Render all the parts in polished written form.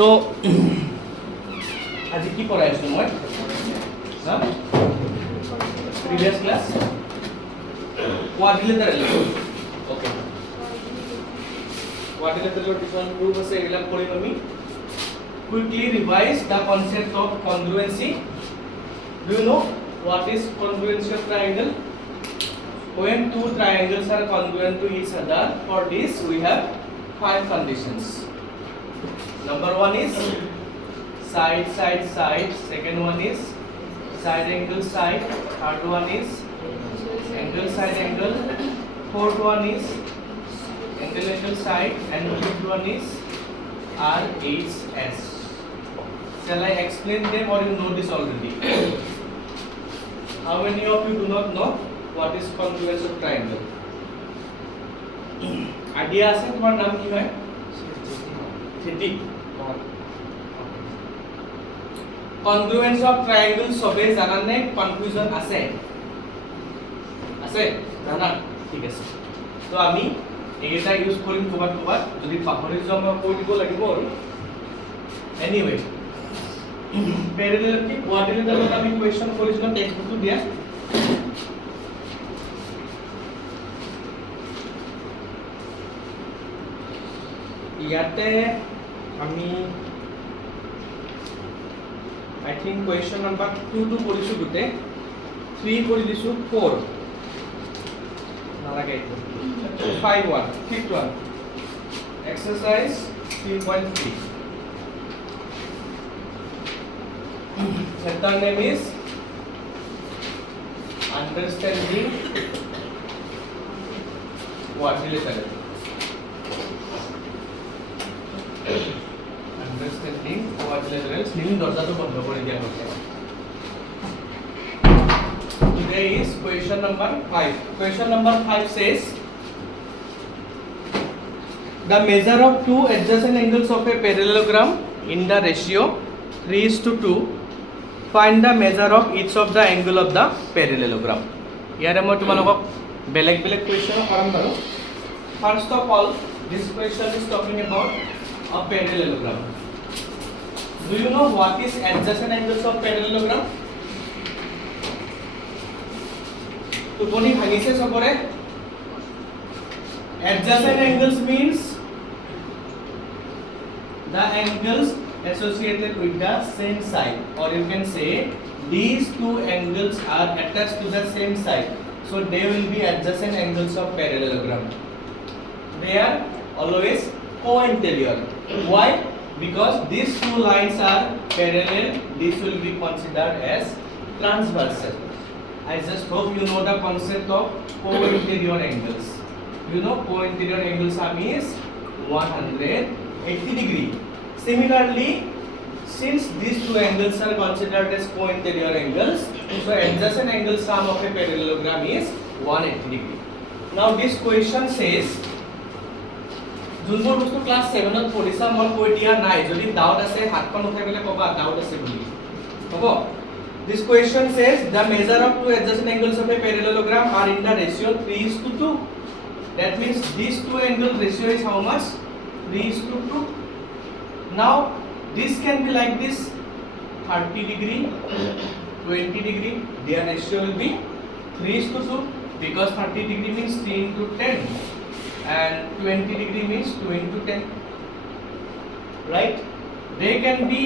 তো আজি কি পঢ়াই আছো মই previous class quadrilaterals okay quadrilateral different group আছে এগুলা পঢ়িম আমি quickly revise the concept of congruency. Do you know what is congruency of triangle? When two triangles are congruent to each other, for this we have 5 conditions. Number 1 is side side side, second one is side angle side, third one is angle side angle, fourth one is angle angle side, and fifth one is RHS. Shall I explain them or you know this already? How many of you do not know what is congruence of triangle? Idea আছে তোমার নাম কি হয়? City congruence of triangle সবে জানা নে confusion আছে আছে জানা ঠিক আছে তো আমি এইটা ইউজ কৰিম ক'বাত যদি পাহৰি যাওঁ মই কৈ দিব লাগিব আৰু এনিৱে প্যারালেলিটি কোয়াড্রিলেটারালত আমি কোয়েশ্চন কৰিছিলাম টেক্সট বুকটো দিয়া ইয়াতে আমি I think question number 2 to কৰিছো গুতে 3 কৰি দিছো 4 নালাগে 5 1 fifth one exercise 3.3 chapter name is understanding quadrilateral understanding quadrilaterals নীল দরজাটো বন্ধ করে দিয়া হচ্ছে today is question number 5 question number 5 says the measure of two adjacent angles of a parallelogram in the ratio 3:2 find the measure of each of the angle of the parallelogram ইয়াৰে মই তোমালোকক বেলেগ question কৰাম বাৰু first of all this question is talking about a parallelogram. Do you know what is adjacent angles of parallelogram? Tuponi bhagise sabore adjacent angles means the angles associated with the same side, or you can say these two angles are attached to the same side, so they will be adjacent angles of parallelogram. They are always co-interior. Why? Because these two lines are parallel, this will be considered as transversal. I just hope you know the concept of co-interior angles. You know co-interior angles is 180 degree. Similarly, since these two angles are considered as co-interior angles, so adjacent angle sum of a parallelogram is 180 degree. Now this question says যোনবোৰ বস্তু class 7 ত পঢ়িছা মই কৈ দিয়া নাই যদি doubt আছে হাতখন উঠাই গলে কবা ডাউট আছে বুলি হ'ব this question says the measure of two adjacent angles of a parallelogram are in the ratio 3:2 that means these two angle ratio is how much 3:2 now this can be like this 30 degree 20 degree their ratio will be 3:2 because 30 degree means 3 into 10 and 20 degree means 2 into 10 right they can be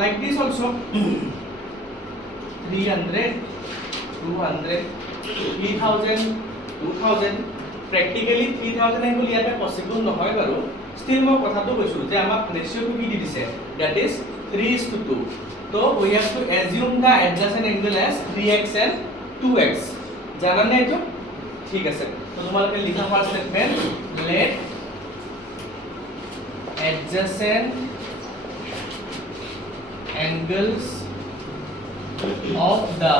like this also 300 200 3000 2000 practically 3000 angle yata possible নহয় বাৰু still মই কথাটো কৈছো যে আমাক ৰেশিওটো কি দি দিছে that is 3:2 so we have to assume the adjacent angle as 3x and 2x জানা নাই তো ঠিক আছে তো তোমালোকে লিখা first statement let adjacent angles of the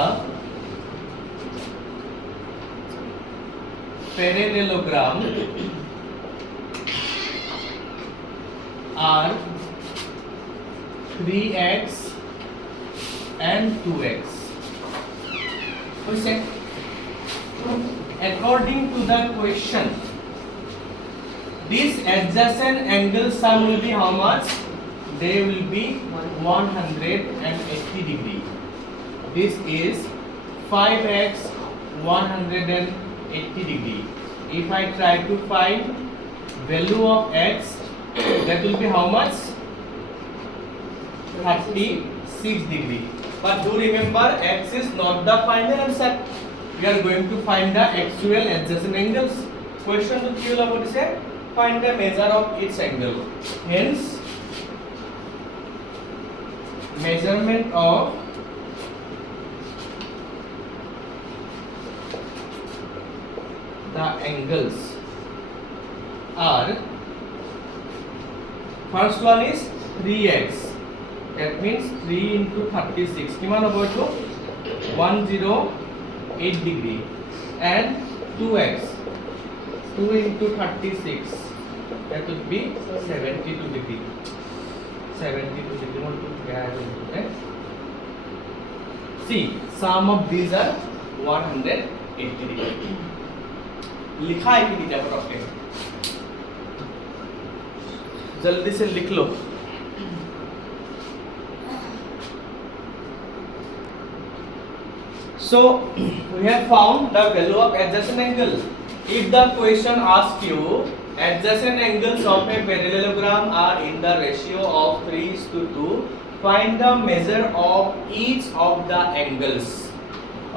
parallelogram are 3x and 2x. According to the question, this adjacent angle sum will be how much? they will be 180 degree. This is 5x 180 degree. If I try to find value of x, that will be how much? 36 degree. But do remember, x is not the final answer. We are going to find the actual adjacent angles. Question to কি হলো বলছে find the measure of each angle. Hence measurement of the angles are, first one is 3x, that means 3 into 36 কিমান হবে তো 108 degree, and 2x 2 into 36, that would be 72 degree. 72 degree more to okay. See, sum of these are 180 degree. लिखा है कि नहीं पर okay, जल्दी से लिख लो. So we have found the value of adjacent angle. If the question asks you adjacent angles of a parallelogram are in the ratio of 3:2, find the measure of each of the angles.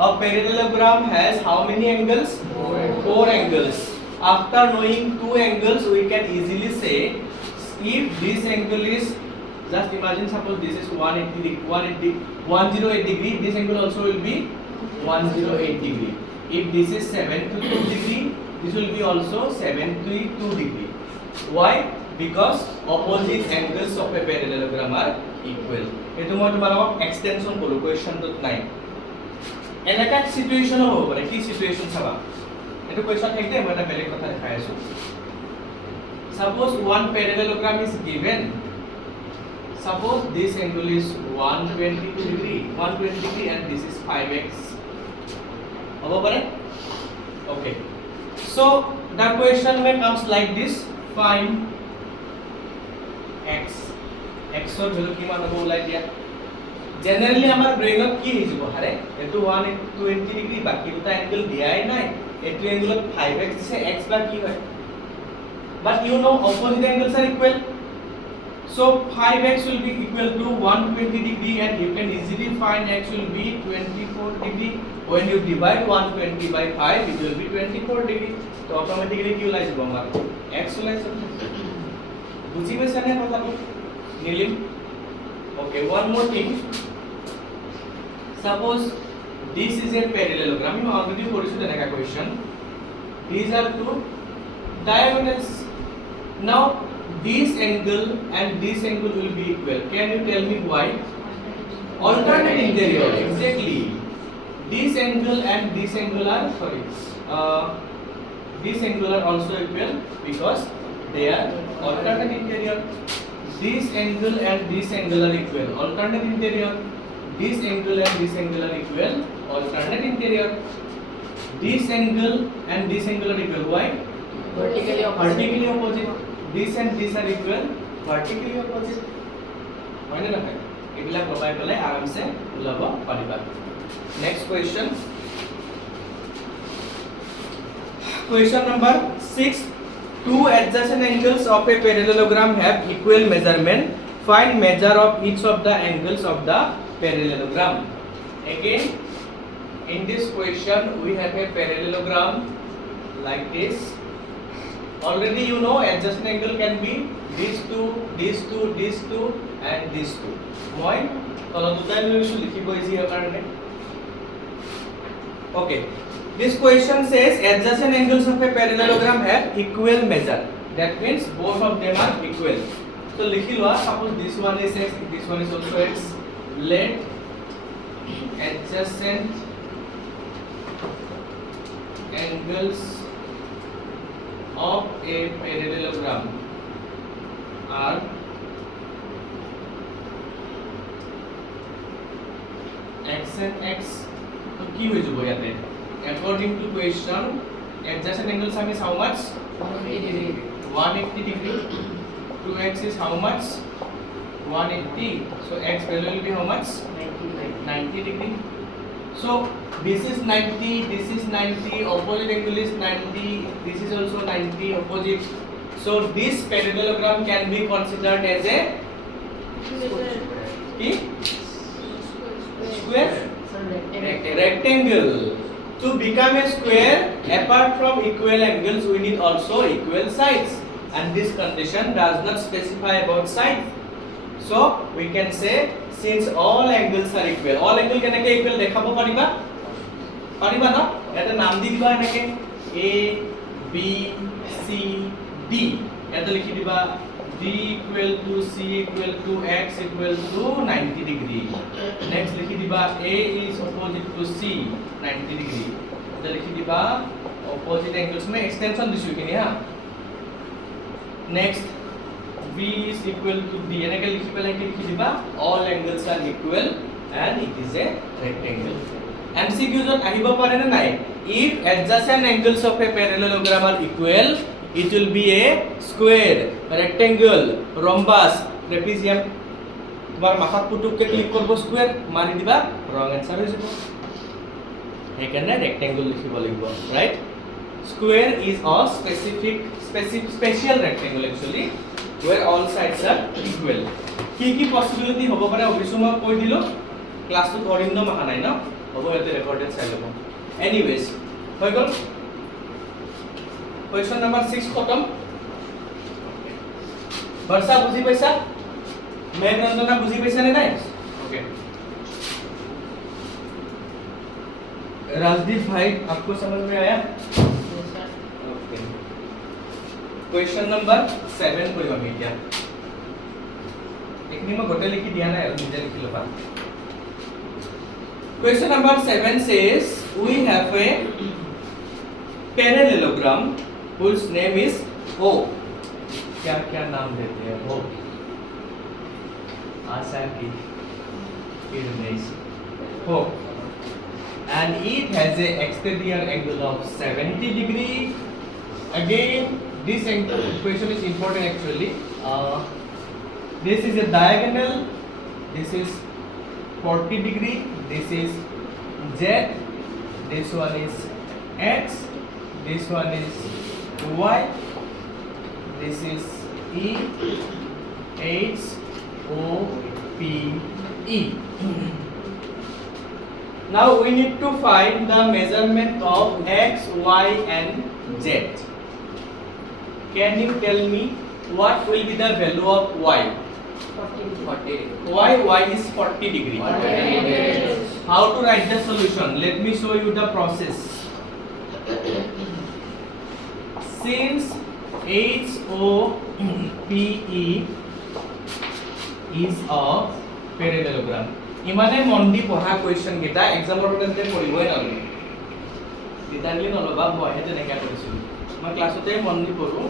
A parallelogram has how many angles? 4 angles. After knowing 2 angles, we can easily say if this angle is, just imagine, suppose this is 108 degree, this angle also will be 108 degree. If this is 72 degree, this will be also 72 degree. Why? Because opposite angles of a parallelogram are equal. এটো মই তোমালোকক extension কৰো কোৱেশ্চনটোত নাই. এনেকা situation হ'ব পাৰে, কি situation চাবা, এটো কোৱেশ্চন একদম মই এটা বেলেগ কথা দেখাই আছো. Suppose one parallelogram is given. Suppose this angle is 120 degree and this is 5x. হ'ব পাৰে? Okay. So the question may comes like this: find x. X or value কিমান হ'ব ওলাই দিয়া. Generally আমাৰ ব্ৰেইনত কি হিজিব হাৰে, এটো 120 ডিগ্ৰী, বাকি দুটা এংগল দিয়াই নাই, এটো এংগলত 5x দিছে, x বা কি হয়, but you know opposite angles are equal, so 5x will be equal to 120 degree, and you can easily find x will be 24 degree. When you divide 120 by 5, it will be 24 degree. So automatically কি ওলাই যাব আমাৰ x ওলাই যাব. বুজি পাইছা নে কথাটো নীলিম? Okay, one more thing. Suppose this is a parallelogram. You already পড়িছো তেনেকা question. These are two diagonals. Now this angle and this angle will be equal. Can you tell me why? Alternate interior. Exactly. This angle and this angle are this angle are also equal because they are alternate interior. This angle and this angle are equal, alternate interior. This angle and this angle are equal, alternate interior. This angle and this angle are equal. Why? Vertically opposite. This and this are equal, vertically opposite. হয় না নহয়? এগুলা লগাই পেলাই আৰামসে ওলাব পাৰিবা. Next question. Question number 6. Two adjacent angles of a parallelogram have equal measurement. Find measure of each of the angles of the parallelogram. Again, in this question we have a parallelogram like this. Already you know adjacent angle can be these two, these two, these two, and these two. মই তলত দুটাই লৈছো লিখিব easy হোৱাৰ কাৰণে. Okay. This question says adjacent angles of a parallelogram have equal measure. That means both of them are equal. So likhi lo, suppose this one is x, this one is also x. Let adjacent angles of a parallelogram are x and x. So কি হৈ যাব ইয়াতে? According to question, adjacent angles is how much? 180 degree. 2x is how much? 180. So x value will be how much? 90 degree. So this is 90, this is 90, opposite angle is 90, this is also 90 opposite. So this parallelogram can be considered as a square? Rectangle. To become a square, apart from equal angles, we need also equal sides. And this condition does not specify about sides. So we can say, since all angles are equal, all angle kenake equal dekhabo pariba? Pariba na? Eta naam di diba enake A, B, C, D. Eta likhi diba D equal to C equal to X equal to 90 degree. Next likhi diba A is opposite to C 90 degree. Eta likhi diba opposite angles mein extension disu kini ha. Next B is equal to D. Enake likhi pela likhi diba all angles are equal and it is a rectangle. MCQ jot ahibo pare na nai? If adjacent angles of a parallelogram are equal, it will be a square, rectangle, rhombus, trapezium. Bar makhat putuk ke click korbo square mari diba wrong answer hoy jabo. Ekane rectangle likhibo lagbo, right? Square is a special rectangle actually where all sides are equal. Ki possibility hobo pare obisu ma koi dilo class to orindo maka nai no hobo ete recorded sai lobo. Anyways hoy gol. Question number 6 खत्म. वर्षा बुझी पैसा? मैं रंजना बुझी पैसा ने नाइ? Okay. Rajdeep भाई आपको समझ में आया? ओके. क्वेश्चन नंबर 7 पढ़िबा मिडिया. एकनी में गोटे लिखि दिया ना यार निजे लिखि लो बा. Question number 7 says we have a parallelogram whose name is O. क्या क्या नाम देते हैं O? आशा की किरणेश O. And it has a exterior angle of 70 degree. Again, this question is important actually. This is a diagonal. This is 40 degree. This is Z. This one is X. This one is Y, this is E, H, O, P, E. Now we need to find the measurement of X, Y and Z. Can you tell me what will be the value of Y? 40. Why Y is 40 degree? How to write the solution? Let me show you the process. Since HOPE is a parallelogram. ইমানে মন্দি পঢ়া question গিটা এক্সামৰ কাৰণে পঢ়িবই নালাগে দিতালি নলবা মই হেতে নেকা কৰিছো মই ক্লাছতে মন্দি পঢ়ো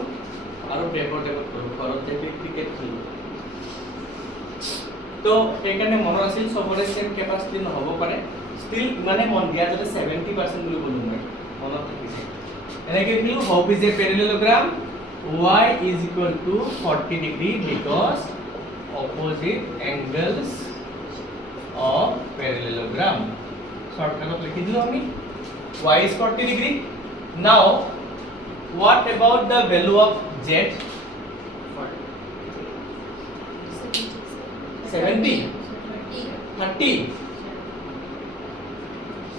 আৰু পেপাৰ পঢ়ো ঘৰতে ক্ৰিকেট খেলো তো সেইকাৰণে মনৰ আছিল সবৰে সেম কেপাসিটি নহব পাৰে ষ্টিল ইমানে মন দিয়া যাতে 70% বুলি বলু মই মনত থাকিছে এনেকে দিলো hope is a parallelogram y is equal to 40 degree because opposite angles of parallelogram shortcut likhi dilo ami y is 40 degree now what about the value of z 70 30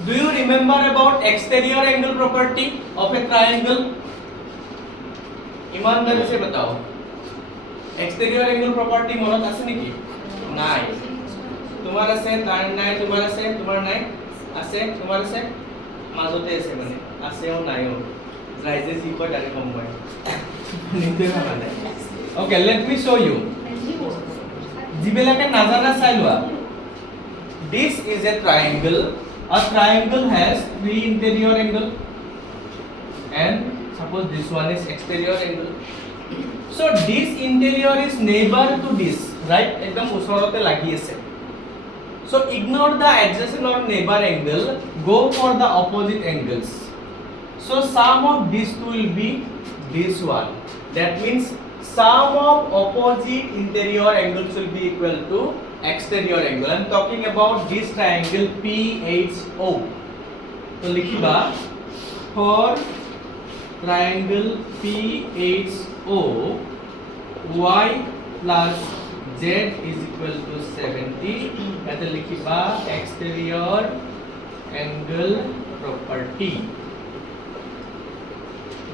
do you remember about exterior angle property of a triangle ईमानदारी से बताओ exterior angle property মনত আছে নেকি নাই তোমার আছে তার নাই তোমার আছে তোমার নাই আছে তোমার আছে মাজতে আছে মানে আছেও নাইও রাইজে জি কয় তারে কম হয় নিতে মানে okay let me show you জিবেলাকে নাজানা চাই লোৱা this is a triangle has three interior angle and suppose this one is exterior angle so this interior is neighbor to this right ekdom usorote lagi ase so ignore the adjacent or neighbor angle go for the opposite angles so sum of these two will be this one that means sum of opposite interior angles will be equal to exterior angle. I am talking about this triangle PHO. So likhiba for triangle PHO, y plus z is equal to 70. Eta likhiba exterior angle property.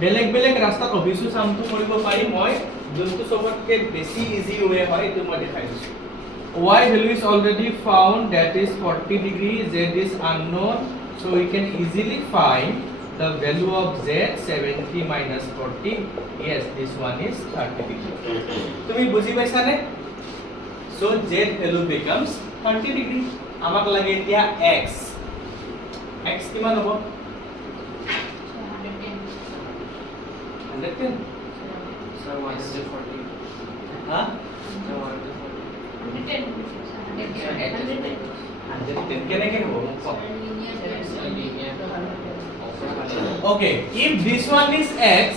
বেলেগ বেলেগ ৰাস্তাত অবিচু সামটো কৰিব পাৰি মই যোনটো সবতকে বেছি easy way হয় এটো মই দেখাই দিছো y value is already found, that is 40 degree, z is unknown, so we can easily find the value of z 70 minus 40. Yes, this one is 30 degree. তুমি বুজি পাইছা নে? So z value becomes 30 degree. আমাক লাগে এতিয়া x কিমান হ'ব? 110. Sir, 140. Huh? Sir, 140. 110 কেনেকে হ'ব? Okay, if this one is x,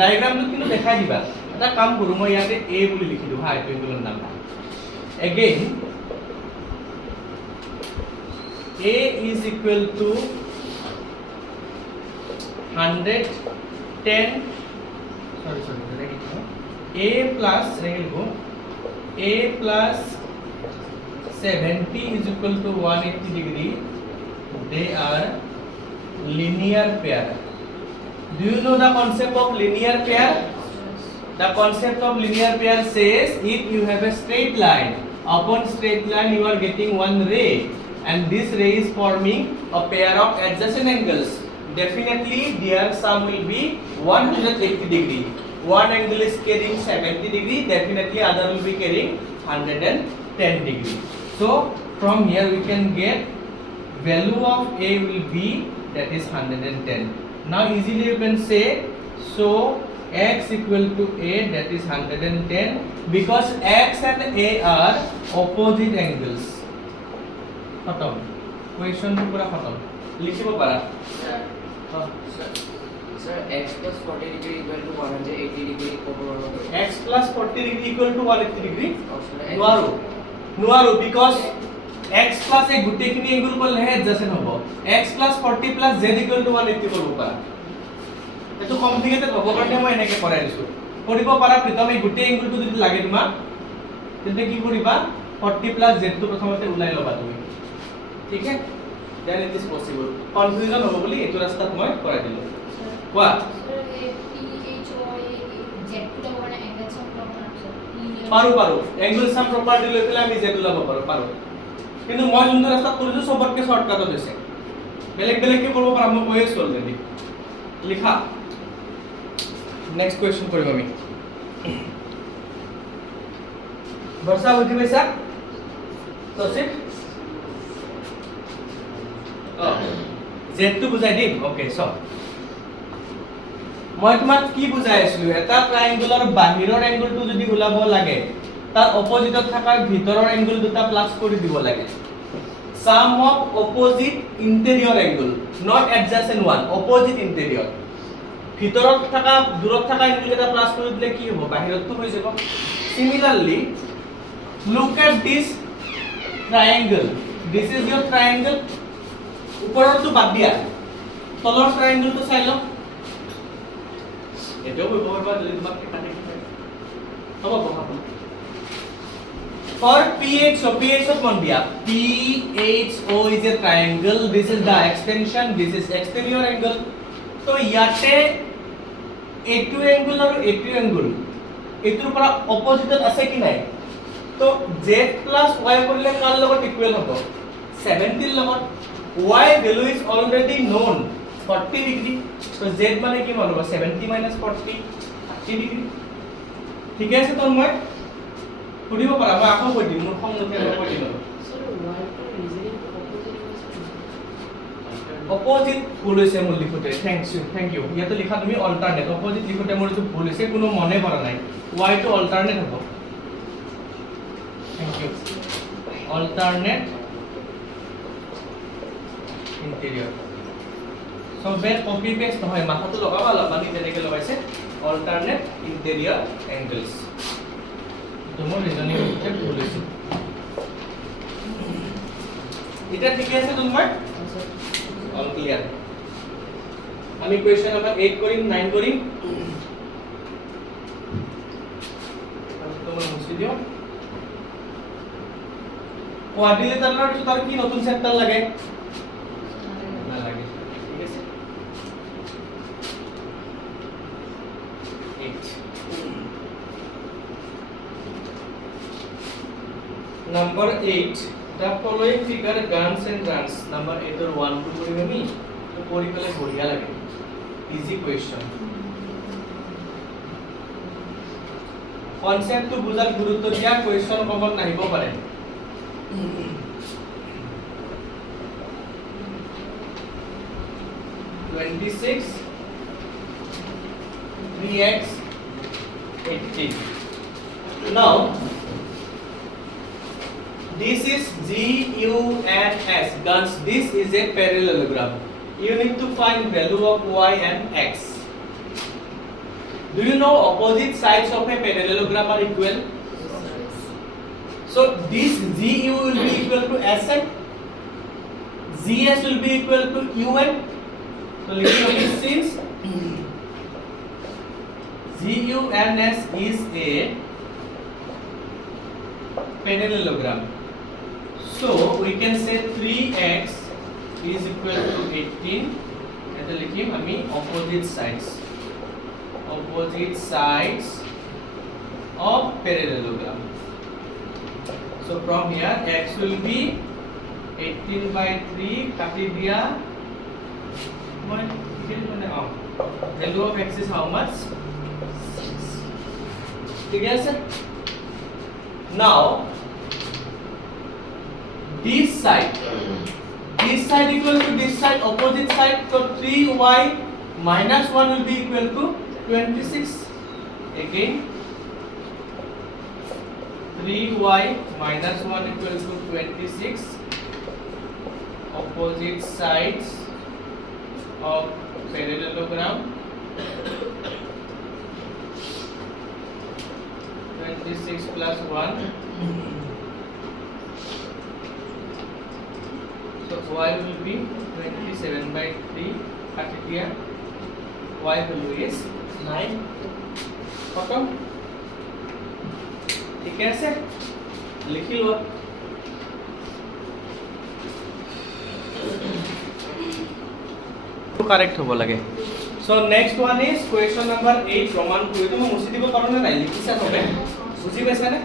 diagram to কিন্তু দেখাই দিবা এটা কাম কৰো মই ইয়াতে a বুলি লিখি দিও হা ট্রায়াঙ্গেলৰ নাম again a is equal to 110 a plus a plus 70 is equal to 180 degree. They are linear pair. Do you know the concept of linear pair? The concept of linear pair says if you have a straight line, upon straight line you are getting one ray, and this ray is forming a pair of adjacent angles. Definitely their sum will be 180 degree. One angle is carrying 70 degree, definitely other will be carrying 110 degree. So from here we can get value of a will be, that is 110. Now easily you can say, so x equal to a, that is 110, because x and a are opposite angles. Khatam. Question to pura khatam. Likhibo para. Sir, x plus 40 degree equal to 180 degree. X plus 40 degree equal to 180 degree. Nuaru, because x plus a गुटे किनी angle को लेहे जैसे होबो x plus 40 plus z equal to 180 करबो पारा एतो complicated होबो কাৰণে মই এনেকে কৰাই দিছো কৰিব পাৰা প্ৰথমে গুटे एंगल তো যদি লাগে তোমাক তেন্তে কি কৰিবা 40 plus z তো প্ৰথমতে উলাই লবা তুমি ঠিক আছে then it is possible confusion হ'ব বুলি এটো ৰাস্তাত মই কৰাই দিলো কোৱা পাৰো এংগল সাম প্ৰপাৰ্টি লৈ পেলাই আমি z ওলাব পাৰো কিন্তু মই যোনটো ৰাস্তা কৰিছো সবতকে শৰ্টকাটত আছে বেলেগ বেলেগ কি কৰিব পাৰা মই কৈছো অলৰেডি লিখা নেক্সট কোৱেশ্চন কৰিম আমি বৰ্ষা বুজি পাইছা তসিফ z টো বুজাই দিম ওকে সো মই তোমাক কি বুজাই আছিলো এটা ট্ৰায়াঙ্গলৰ বাহিৰৰ এংগলটো যদি ওলাব লাগে তার অপোজিটত থাকা ভিতৰৰ এংগল দুটা প্লাস কৰি দিব লাগে sum of opposite interior angle not adjacent one opposite interior ভিতৰত থাকা দূৰত থাকা এংগল এটা প্লাস কৰি দিলে কি হ'ব বাহিৰতটো হৈ যাব similarly look at this triangle this is your triangle ওপৰৰটো বাদ দিয়া তলৰ ট্রায়াঙ্গলটো চাই লও এটাও ব্যৱহাৰ কৰা যদি তোমাক কাটে হ'ব বহাব For PHO Mondia, PHO is a triangle. This is the extension. This is exterior angle. So yate A2 angle और A2 angle. इतर पर opposite আছে কি নাই? तो z plus y করলে কার লগত ইকুয়াল হবে? 70 লগত y value is already known 40 degree. So z মানে কি মান হবে? 70 minus 40 30 degree. ঠিক আছে তো মই পুরিব পারা মই আকৌ কই দিম মোৰ খং নথে মই কই দিম অপোজিট ভুল হৈছে মোৰ লিখোতে থ্যাংক ইউ ইয়াতে লিখা তুমি অল্টারনেট অপোজিট লিখোতে মোৰ তো ভুল হৈছে কোনো মনে কৰা নাই y to অল্টারনেট হ'ব থ্যাংক ইউ অল্টারনেট ইন্টেরিয়র সবে কপি পেস্ট নহয় মাথাটো লগাবা অলপ মানে যেনেকে লগাইছে alternate interior angles. তোমার রিজনিং হচ্ছে ভুল হইছে এটা ঠিক আছে তোমার অল ক্লিয়ার আমি কোয়েশ্চন নাম্বার 8 করি 9 করি তোমার মুছে দিও কোয়াড্রিলেটারাল তো তার কি নতুন চ্যাপ্টার লাগে না লাগে ঠিক আছে 8 number 8 the following figure guns and runs number 8 or 1 2 করি আমি তো পড়ি ফেলে বঢ়িয়া লাগে ইজি কোয়েশ্চন কনসেপ্ট তো বুঝার গুরুত্ব দিয়া কোয়েশ্চন কমন নাহিব পারে 26 3x 18 now this is G U and S guns this is a parallelogram you need to find value of y and x do you know opposite sides of a parallelogram are equal so this GU will be equal to SN GS will be equal to UN so literally since GUNS is a parallelogram so we can say 3x is equal to 18 eta likhim ami opposite sides of parallelogram so from here x will be 18 by 3 kati dia value of x is how much ठीक है sir now this side equal to this side opposite side so 3y minus 1 will be equal to 26 again 3y minus 1 equal to 26 opposite sides of parallelogram 26 plus 1 so y will be 27 by 3 cut it here y value is 9 खत्म ठीक है से लिख लो तो correct हो लगे so next one is question number 8 roman 2 तो मैं मुझे দিব পারো না নাই লিখিছা হবে বুঝি পাইছা না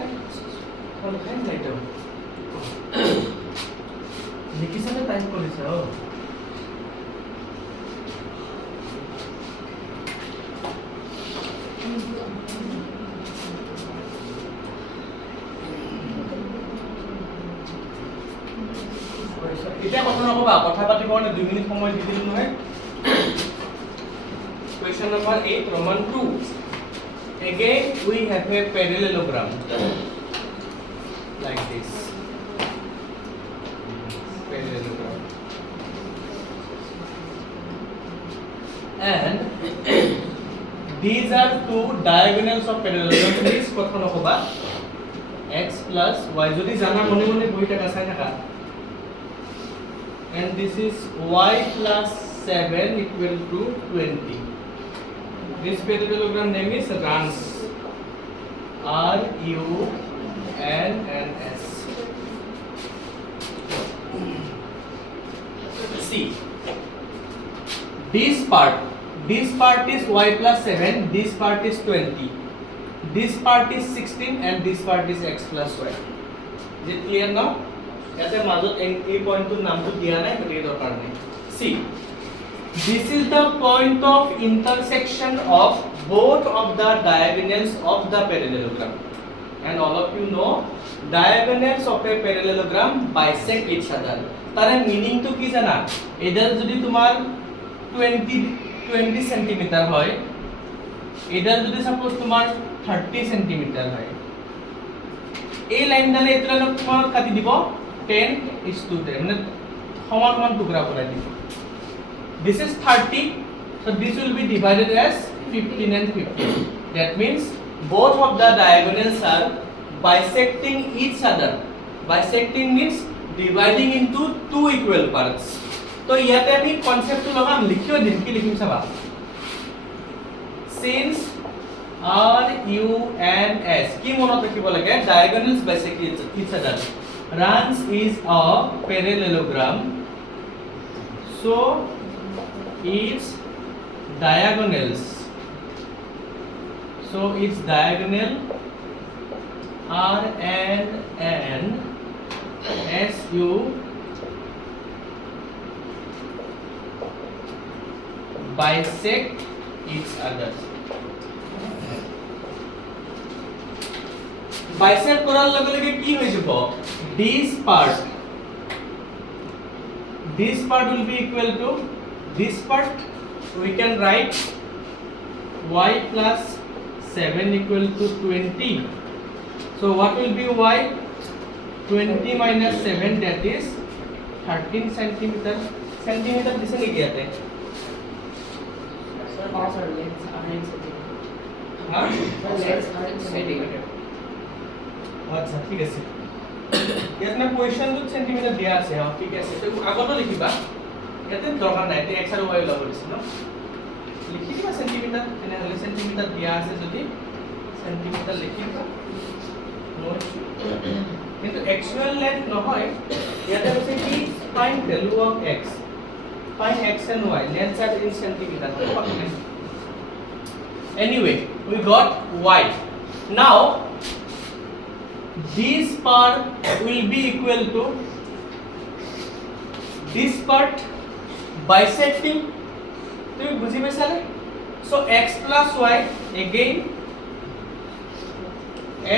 কোন খাই নাই তো লিখিছা না টাইপ কৰিছা ও এটা কথা নকবা কথা পাতিব না 2 মিনিট সময় দি দিলো নহয় question number 8 roman 2 again we have a parallelogram like this parallelogram and these are two diagonals of parallelogram please কথা নকবা x plus y যদি জানা মনে মনে বই টাকা চাই থাকা and this is y plus 7 equal to 20 this parallelogram name is runs R U N N S see this part is y plus 7 this part is 20 this part is 16 and this part is x plus y is it clear now याते মাজত এই পয়েন্টৰ নামটো দিয়া নাই গতিকে দৰকাৰ নাই see this is the point of intersection of both of the diagonals of the parallelogram and all of you know diagonals of a parallelogram bisect each other তারে মিনিং তো কি জানা এডাল যদি তোমার 20 সেন্টিমিটার হয় এডাল যদি সাপোজ তোমার 30 সেন্টিমিটার হয় এই লাইনডালে এতলা তোমার কাটি দিব 10 is to 10 মানে সমান টুকরা করে দিব this is 30 so this will be divided as 15 and 15. That means both of the diagonals are bisecting each other. Bisecting means dividing into two equal parts. So ইয়াতে আমি কনসেপ্টটো লগাম লিখিও দিম কি লিখিম চাবা since R U N S কি মনত ৰাখিব লাগে diagonals bisect each other runs is a parallelogram so its diagonals R and N S U bisect each other. Bisect করার লগে লগে কি হয়ে যাব this part will be equal to this part. We can write y plus 7 equal to 20. So what will be y? 20 minus 7, that is 13 centimeter. Centimeter दिसे नहीं किया थे Also length 100 centimeter. हाँ Length 100 centimeter. अच्छा ठीक है ইয়াতে পজিশন তো সেন্টিমিটার দিয়া আছে হ্যাঁ ঠিক আছে তো আগতো লিখিবা ইয়াতে দরকার নাই তে x আর y লব দিছ ন লিখি দিবা সেন্টিমিটার এনে হলে সেন্টিমিটার দিয়া আছে যদি সেন্টিমিটার লিখিবা নো কিন্তু অ্যাকচুয়াল লেন্থ নহয় ইয়াতে হৈছে কি find value of x find x and y lengths are in centimeter anyway we got y now this part will be equal to this part bisecting তুমি বুঝি পাইছানে so x plus y again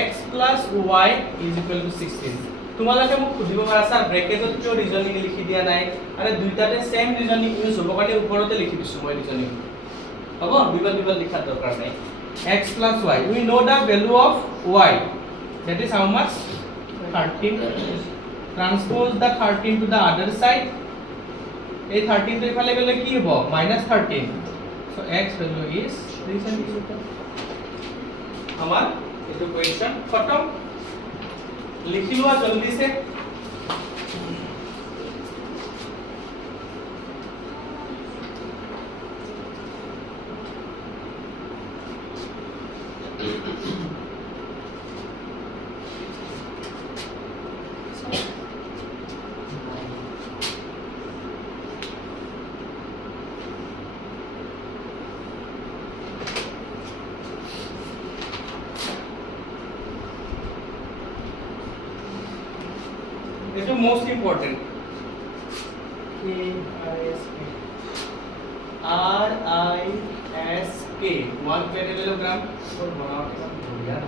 x plus y is equal to 16 তোমালোকে মোক বুজিব পাৰা sir ব্র্যাকেটত কিয় reasoning লিখি দিয়া নাই আৰে দুইটাতে সেম ৰিজনিং ইউজ হ'ব কাৰণে ওপৰতে লিখি দিছো মই ৰিজনিং হ'ব বিবাদ লিখাৰ দৰকাৰ নাই x plus y we know the value of y that is how much 13 transpose the 13 to the other side এই 13 to ইফালে গলে কি হ'ব -13 so x value is 3 cm আমাৰ এটো কোয়েশ্চন খতম लिखी लो जल्दी से This is most important. RISK one parallelogram और बनाओ बढ़िया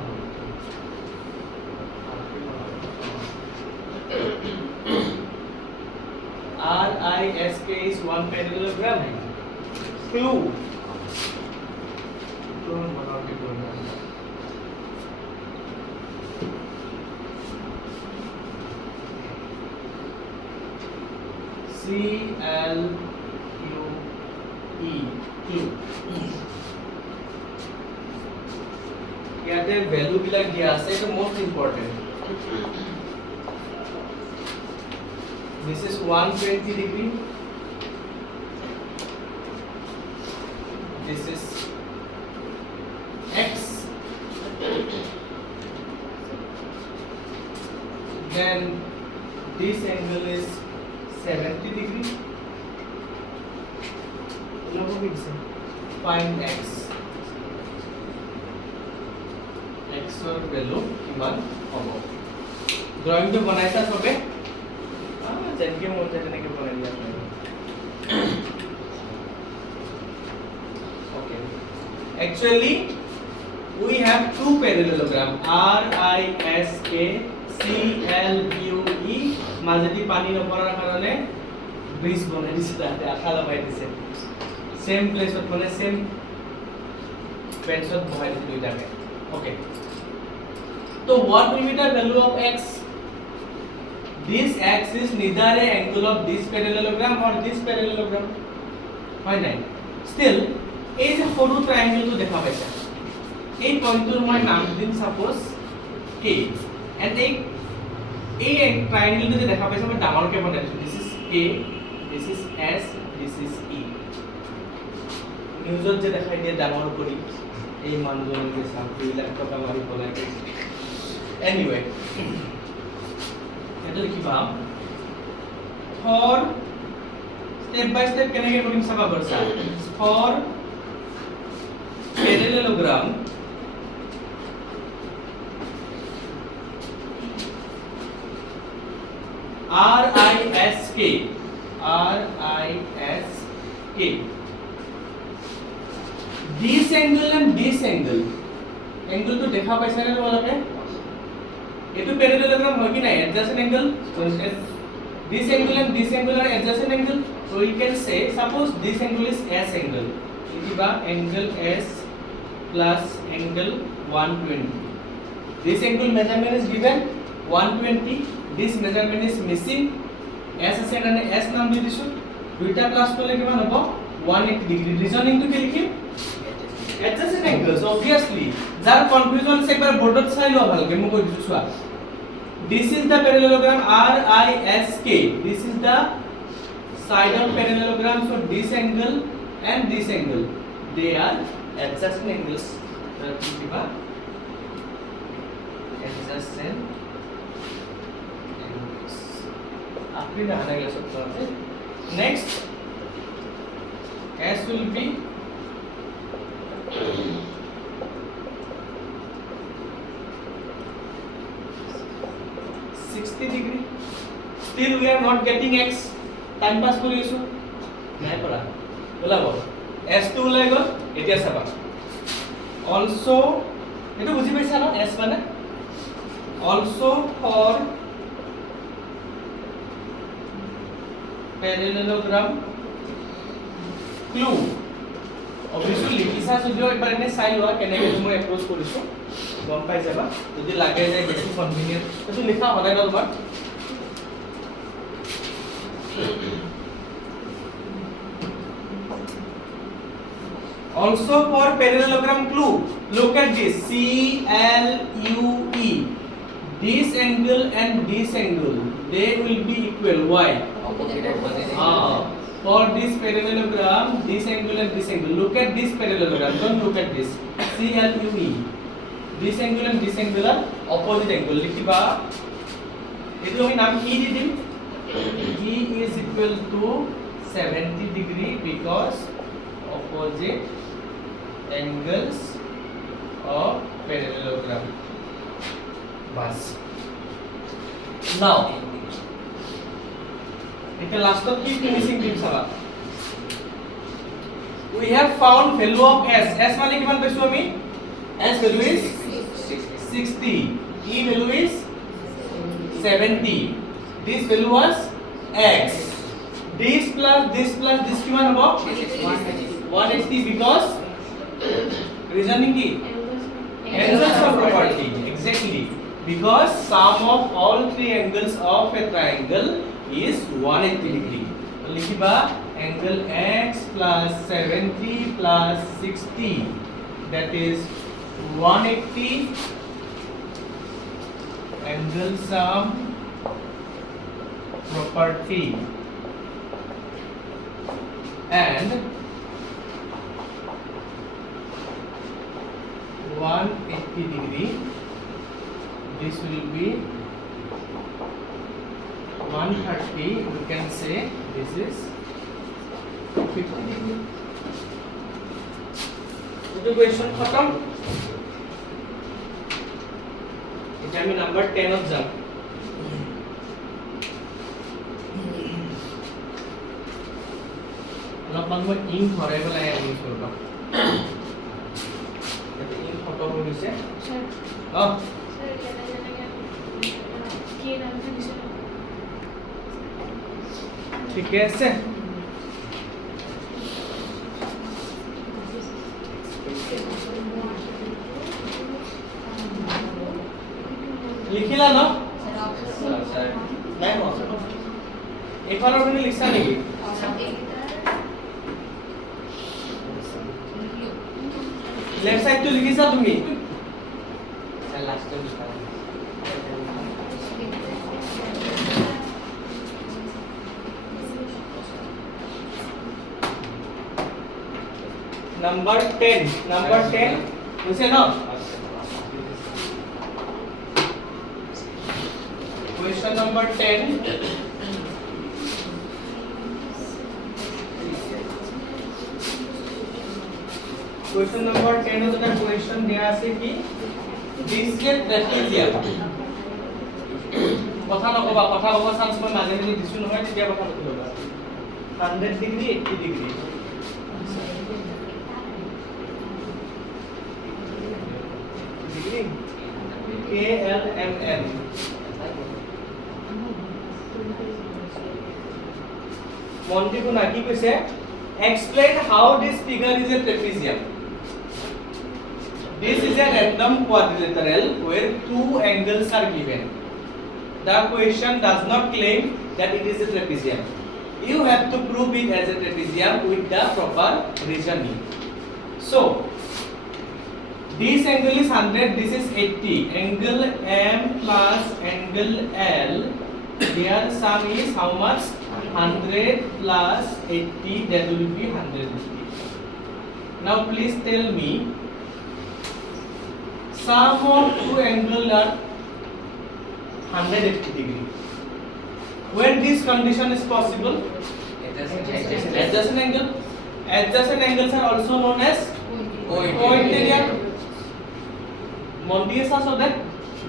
RISK is one parallelogram. Clue. CLUE clue ইয়াতে ভ্যালু বিলাক দিয়া আছে এটা most important this is 120 degree this is x then this angle is 70 degree find x x or value কিমান হ'ব drawing তো বনাইছা সবে যেনকে মন যায় তেনেকে বনাই দিয়া okay actually we have two parallelogram RISK CLUE মাজেদি পানী নপৰাৰ কাৰণে ব্ৰিজ বনাই দিছে তাতে আঠা লগাই দিছে सेम प्लेस पर মানে सेम পেন্সত বহাই দিছে দুইটাকে ওকে তো what will be the value of x this x is neither a angle of this parallelogram or this parallelogram why not still এই যে সৰু ট্ৰায়াঙ্গেলটো দেখা পাইছা এই পইণ্টটোৰ মই নাম দিম সাপোজ A and এই ট্ৰায়াঙ্গেলটো যে দেখা পাইছা মই ডাঙৰকে বনাইছো this is A this is S this is E নিউজত যে দেখাই দিয়ে ডাঙৰ কৰি এই মানজনকে সামগ্ৰীবিলাক টকা মাৰি বনাই দিছে এনিৱে এটা লিখিবা for step by step কেনেকৈ কৰিম চাবা বৰছা for parallelogram RISK this angle and this angle to দেখা পাইছা নে তোমালোকে এটো parallelogram হয় কি নাই adjacent angle this angle and this angle are adjacent angle so you can say suppose this angle is S angle likiba angle S plus angle 120 this angle measurement is given 120 this measurement is missing S আছে কারণে S নাম দি দিছো দুইটা plus করলে কিমান হ'ব 180 degree reasoning তো কি লিখিম adjacent angles obviously যার কনফিউজন আছে একবার বোর্ডত চাই লও ভালকে মই কৈ দিছো চোৱা this is the parallelogram RISK this is the side of parallelogram so this angle and this angle they are adjacent angles কিবা adjacent angles আপনি না আনা গেলে সত্য আছে next S will be 60 degree still we are not getting x time pass কৰি আছো নাই পৰা ওলাব s2 ওলাই গল এতিয়া চাবা also এটো বুজি পাইছা ন s মানে also for parallelogram clue obviously লিখিছা যদিও একবাৰ এনে চাই লোৱা কেনেকৈ মই এপ্ৰোচ কৰিছো গম পাই যাবা যদি লাগে যে বেছি কনভিনিয়েন্ট এটো লিখা হলাই গল but also for parallelogram clue look at this CLUE this angle and this angle they will be equal why for this parallelogram this angle and this angle look at this parallelogram don't look at this CLUE this angle and this angle are opposite angle likhiba etu ami naam e di dim e is equal to 70 degree because opposite angles of parallelogram bas now the last of key finishing dim sala we have found value of s mane kiman paisu ami s value is 60 e value is 70 this value was x this kiman hobo 180 because reasoning ki angles of property exactly because sum of all three angles of a triangle is 180 degree likhiba angle x plus 70 plus 60 that is 180 angle sum property and 180 degree this will be 130 we can say this is 50 degree the question khatam examine number 10 of jam অলপমান মই ইং ভৰাই পেলাই আনি কৰিবা এটা ইং photo হৈছে স্যার স্যার এটা জানা কি নাম দিছে ঠিক আছে লিখিলা ন স্যার নাই মই এফালৰ তুমি লিখছা নেকি লেফট সাইড তো লিখিছা তুমি লাস্ট টাইম number 10 বুঝছে না question number 10 question number 10 হতে question দেয়া আছে কি this is trapezium কথা নকবা কথা কব চান্স মই মাজে মাজে দিছু নহয় তেতিয়া কথা নকবা 100 degree 80 degree KLMN Monty Kunaki কৈছে explain how this figure is a trapezium. This is a random quadrilateral where two angles are given. The question does not claim that it is a trapezium. You have to prove it as a trapezium with the proper reasoning. So this angle is 100, this is 80. Angle M plus angle L, their sum is how much? 100 plus 80, that will be 150. Now please tell me, sum of two angles are 180 degree. When this condition is possible? Adjacent angle. Adjacent angles are also known as co-interior. Monty is also that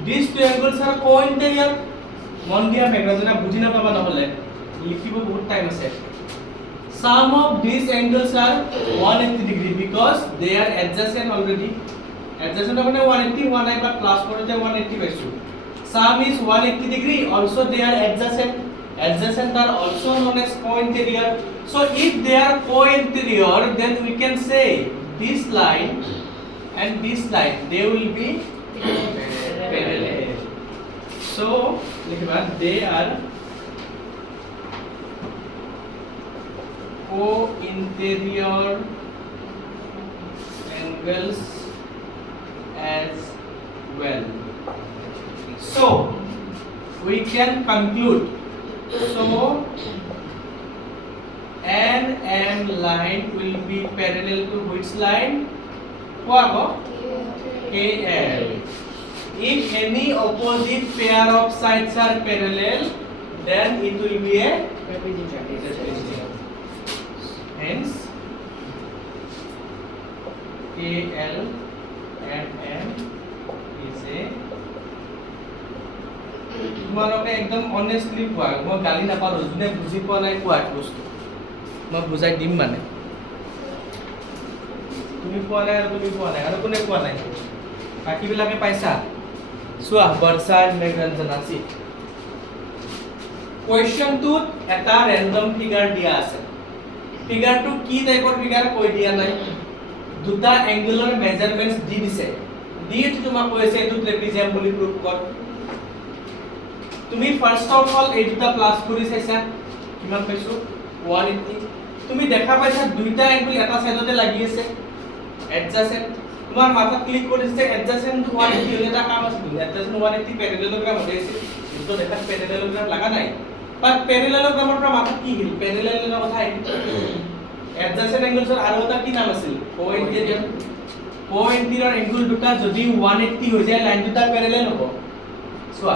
these two angles are co-interior. Monty a megazona bujina paba নহলে লিখিব বহুত time আছে sum of these angles are 180 degree because they are adjacent already adjacent মানে 180 1 আইবা plus করতে 180 পাইছো sum is 180 degree also they are adjacent adjacent are also known as co-interior so if they are co-interior then we can say this line and this line they will be parallel so लिखबा they are co-interior angles as well so we can conclude so an M line will be parallel to which line what KL if any opposite pair of sides are parallel then it will be a trapezium hence KL and M is a তোমালোকে একদম honestly কোৱা মই গালি নাপালো যোনে বুজি পোৱা নাই কোৱা বস্তু মই বুজাই দিম মানে তুমি পোৱা নাই আৰু কোনে কোৱা নাই বাকি বিলাকে পাইছা চোৱা বৰ্ষাৰ মেঘৰঞ্জন আছে কোৱেশ্চনটোত এটা ৰেন্ডম ফিগাৰ দিয়া আছে ফিগাৰটো কি টাইপৰ ফিগাৰ কৈ দিয়া নাই দুটা এংগুলৰ মেজাৰমেন্টস দি দিছে দিটো তোমাক কৈছে এটো ট্ৰেপিজিয়াম বুলি প্ৰুভ কৰ তুমি ফাৰ্স্ট অফ অল এই দুটা প্লাস কৰি চাইছা কিমান পাইছো 180 তুমি দেখা পাইছা দুইটা এংগুল এটা সাইডতে লাগি আছে এডজাসেন্ট তোমার মাথা ক্লিক কৰিছে এডজাসেন্ট 180 হলে এটা কাম আছে এডজাসেন্ট 180 প্যারালেলোগ্রাম হৈ আছে এটো দেখা প্যারালেলোগ্রাম লাগা নাই বাট প্যারালেলোগ্রামৰ পৰা মাথা কি হিল প্যারালেলৰ কথা এডজাসেন্ট এংগলছৰ আৰু এটা কি নাম আছিল co-interior এংগল দুটা যদি 180 হৈ যায় লাইন দুটা প্যারালেল হ'ব so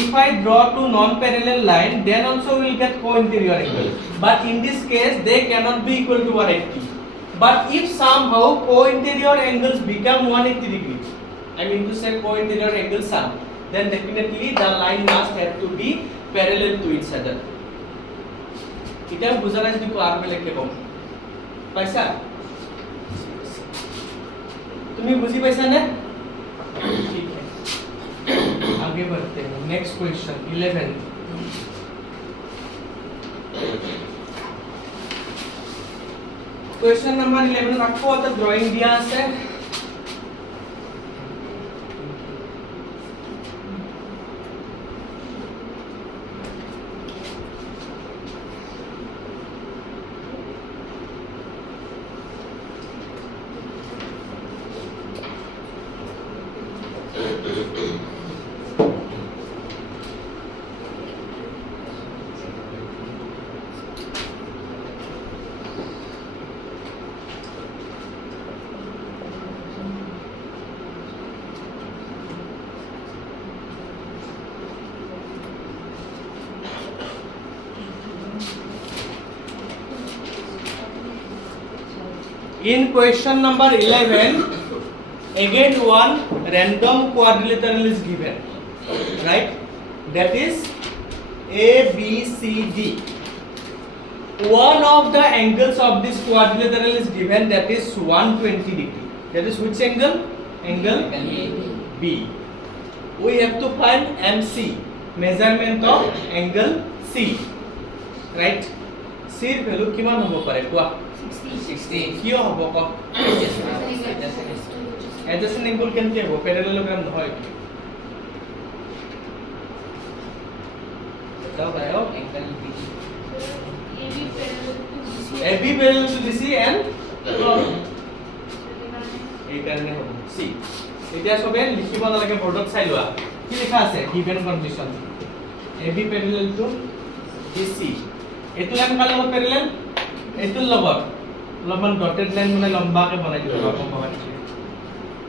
if I draw two non-parallel line then also we will get co-interior angle but in this case they cannot be equal to 180 but if somehow co-interior angles become 180 degree I mean to say co-interior angle sum then definitely the line must have to be parallel to each other এটা বুঝা নাই যদি আর বেলেগকে কম পাইছা তুমি বুঝি পাইছা না ঠিক আছে आगे बढ़ते हैं नेक्स्ट क्वेश्चन 11 क्वेश्चन नंबर 11 आपको आता ड्राइंग दिया है In question number 11, again one random quadrilateral is given, right? That is ABCD. One of the angles of this quadrilateral is given, that is 120 degree. That is which angle? Angle B. We have to find MC, measurement of angle C, right? C এর value কিমান হ'ব পাৰে কোৱা? 60 কিয় হ'ব ক? adjacent angle কেনকে হ'ব? parallelogram নহয়। এটাও পায়ো angle B AB parallel to DC and এই কারণে হ'ব C। এতিয়া সবে লিখিব নালাগে, বোর্ডত চাই লোৱা কি লেখা আছে given condition AB parallel to DC। এইটো লাইন কাৰ লগত parallel? এইটোৰ লগত অলপমান ডটেড লাইন মানে লম্বাকে বনাই দিব পাৰোঁ কমাই দিছে।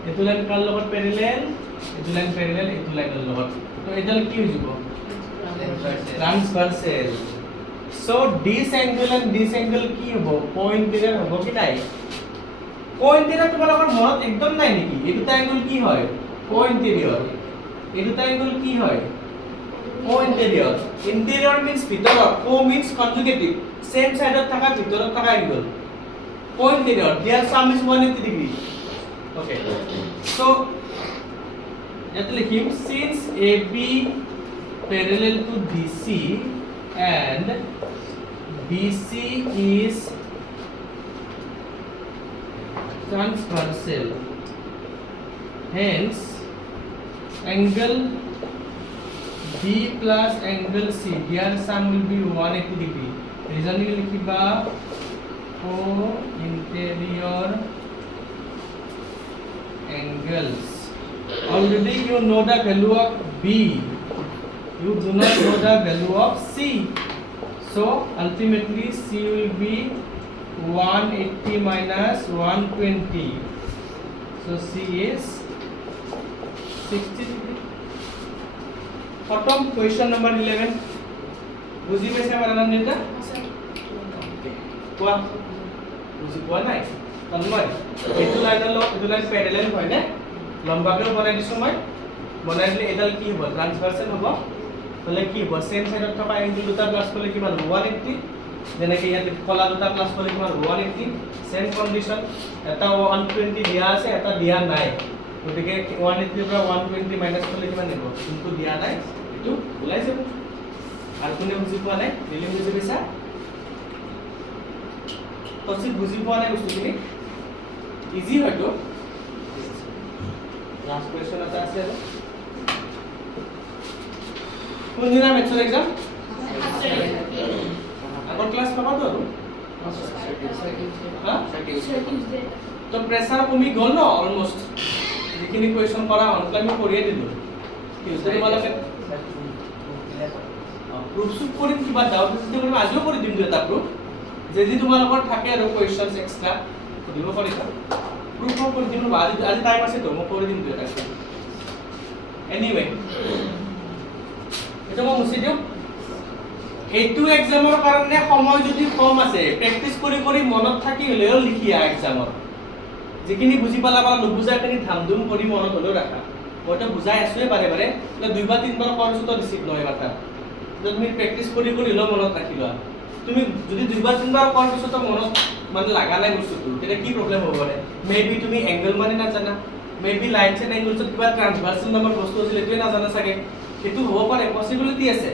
এইটো লাইন কাৰ লগত parallel? এইটো লাইন parallel এইটো লাইনৰ লগত, তো এইডাল কি হৈ যাব? transversal। so this angle and this angle কি হ'ব? pointed হ'ব কি নাই? pointed তোমালোকৰ মনত একদম নাই নেকি? এই দুটা angle কি হয়? co-interior। এই দুটা angle কি হয়? co-interior। interior means ভিতৰত, co means conjugative, same side ত থাকা ভিতৰত থাকা angle co-interior, their sum is 180 degree। okay, so এতে লিখিম since AB parallel to DC and BC is transversal, hence angle B plus angle C, their sum will be 180 degree। reasoning likhiba co-interior angles। already you know the value of B, you do not know the value of C, so ultimately C will be 180 minus 120, so C is 60 degree। Bottom question number 11 বুজি পাইছা বানান এটা? কোৱা বুজি পোৱা নাই? তন্ময় এইটো লাইনৰ লগত এইটো লাইন প্যাৰালেল হয় নে? লম্বাকে বনাই দিছো মই, বনাই দিলে এডাল কি হ'ব? ট্ৰান্সভাৰ্সেল হ'ব। তাহলে কি হ'ব? সেম সাইডত থকা এংগল দুটা প্লাস কৰিলে কিমান হ'ব? 180। যেনেকৈ ইয়াতে কলা দুটা প্লাস কৰিলে কিমান হ'ব? 180। সেম কন্ডিশন, এটা 120 দিয়া আছে, এটা দিয়া নাই, গতিকে 180 পৰা 120 মাইনাস কৰিলে কিমান হ'ব? কিন্তু দিয়া নাই এটো ওলাই যাব। আর কোনে বুজি পোৱা নাই? দিলে বুজি পাইছা? কৌশিক বুজি পোৱা নাই বস্তুখিনি? ইজি হয়তো। লাস্ট কোয়েশ্চন এটা আছে আৰু কোনদিনা মেথছৰ এক্সাম? আগৰ ক্লাছ পাবাতো আৰু তো প্ৰেছাৰ কমি গ'ল ন অলমোস্ট। যিখিনি কুৱেশ্যন কৰা হ'ল আমি কৰিয়ে দিলোঁ। টিউজডে তোমালোকে প্ৰুফ চুফ কৰিম, কিবা ডাউট আছে যদি আজিও কৰি দিম এটা প্ৰুফ, যদি তোমালোকৰ থাকে আৰু কুৱেশ্যনছ এক্সট্ৰা সুধিব পাৰিবা। প্ৰুফ মই কৰি দিম, আজি টাইম আছে তো, মই কৰি দিম এটা। এনিৱে এটা মই মুছি দিওঁ। এইটো এক্সামৰ কাৰণে সময় যদি কম আছে, প্ৰেক্টিচ কৰি কৰি মনত থাকি হ'লেও লিখিয়া এক্সামত। যিখিনি বুজি পালা বা নুবুজাখিনি ধামধুম কৰি মনত হ'লেও ৰাখা। মইতো বুজাই আছোৱে বাৰে বাৰে, দুইবাৰ তিনিবাৰ কৰিছোঁ তো ৰিচিভ নহয় মাথা। তুমি প্ৰেক্টিচ কৰি কৰি হ'লেও মনত ৰাখি লোৱা। তুমি যদি দুইবাৰ তিনিবাৰ কৰাৰ পিছতো মনত মানে লাগা নাই বস্তুটো, তেতিয়া কি প্ৰব্লেম হ'ব পাৰে? মেবি তুমি এংগল মানে নাজানা, মেবি লাইনছ এণ্ড এংগলছত কিবা ট্ৰান্সভাৰ্সেল নামৰ বস্তু আছিল এইটোৱে নাজানা চাগে, সেইটো হ'ব পাৰে, পচিবিলিটি আছে।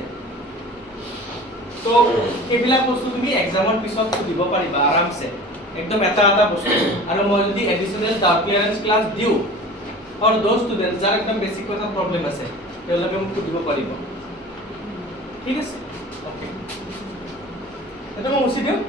তো সেইবিলাক বস্তু তুমি এক্সামৰ পিছত সুধিব পাৰিবা আৰামছে, একদম এটা এটা বস্তু। আৰু মই যদি এডিশ্যনেল ডাউট ক্লিয়াৰেন্স ক্লাছ দিওঁ ফৰ দ'জ ষ্টুডেণ্টছ যাৰ একদম বেছিক কথা প্ৰব্লেম আছে, তেওঁলোকে মোক সুধিব পাৰিব। ঠিক আছে, অ'কে। এটা মই মুছি দিওঁ।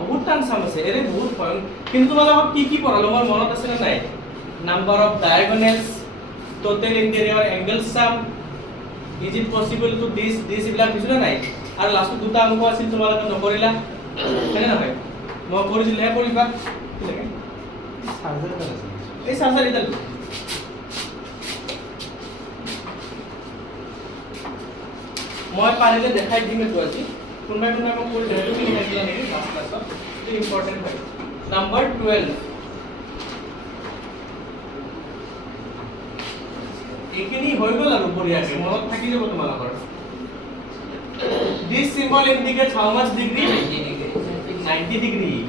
বহুত টান চাম আছে, এৰে বহুত ভয়। কিন্তু তোমালোকক কি কি পঢ়ালো মই মনত আছে নে নাই? Number of diagonals, total interior angle sum, is it possible to দিছ এইবিলাক দিছোঁ নে নাই? আৰু লাষ্টত দুটা অংক আছিল তোমালোকে নকৰিলা, হয়নে নহয়? মই কৰি দিলেহে কৰিবা। এই চাৰ্জাৰ এডাল মই পাৰিলে দেখাই দিম এটো আজি কোনবাই কোনবাই মোক কৈ দিলে তুমি লিখিলা নেকি লাষ্ট ক্লাছত এটো ইম্পৰ্টেন্ট হয় নাম্বাৰ 12 এইখিনি হৈ গল আৰু বঢ়িয়াকে মনত থাকি যাব তোমালোকৰ this symbol indicates how much degree 90 degree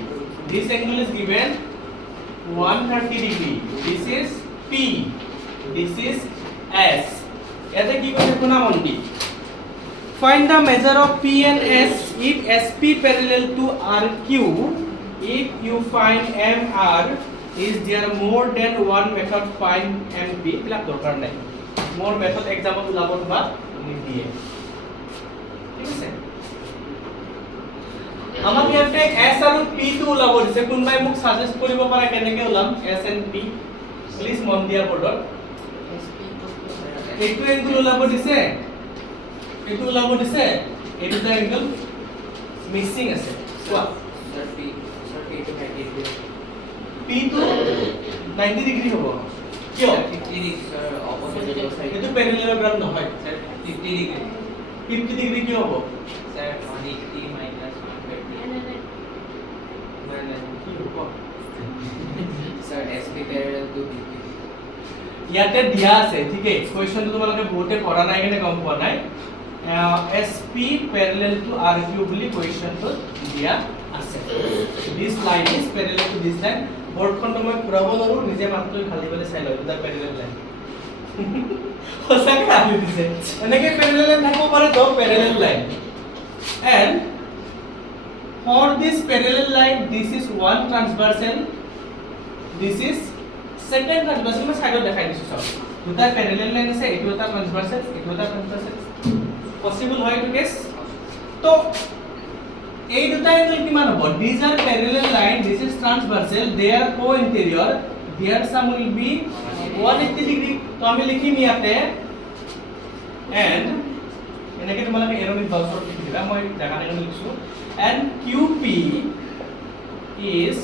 this angle is given 130 degree this is P this is S এতে কি করে কোনা Mondi find the measure of P and S if SP parallel to RQ if you find MR is there more than one method find MP bila দরকার নাই more method example উলাব বা নিদিয়ে ঠিক আছে আমাক ইয়াতে S আৰু P টো উলাব দিছে কোনবাই মোক সাজেস্ট কৰিব পাৰা কেনেকে উলাম S and P প্লিজ মন দিয়া বৰ্ডত এইটো এংগল উলাব দিছে এইটো উলাব দিছে এইটো এংগল মিসিং আছে কোৱা Sir, P to 90 degree. P to 90 degree হ'ব কিয় 50 degree, sir, opposite side. এইটো প্যারালেলোগ্রাম নহয় Sir, 50 degree. 50 ডিগ্ৰী কি হ'ব Sir, 180 minus 120. কি হ'ব Sir, SP parallel to BP. ইয়াতে দিয়া আছে ঠিক আছে কোৱেশ্চনটো তোমালোকে বহুতে পঢ়া নাই কেনে গম পোৱা নাই SP parallel to RQ বুলি কোৱেশ্চনটো দিয়া আছে this line is parallel to this line বৰ্ডখন মই ঘূৰাব নোৱাৰো নিজে মাত্ৰ খালি বলে চাই লও এটা parallel line সঁচাকে আহি দিছে এনেকে parallel line থাকিব পাৰে তো parallel line and for this parallel line this is one transversal this is second transversal मैं साइड দেখাই দিছো সব দুটা parallel line আছে এটো এটা transversal এটো এটা transversal পসিবল হয় টু কেস তো এই দুটা এঙ্গেল কিমান হ'ব these are parallel line this is transversal they are co-interior their sum will be 180 degree তো আমি লিখিম ইয়াতে and এনেকে তোমালোকে এরোমিক বক্সত লিখি দিবা মই দেখা নাই লিখিছো and QP is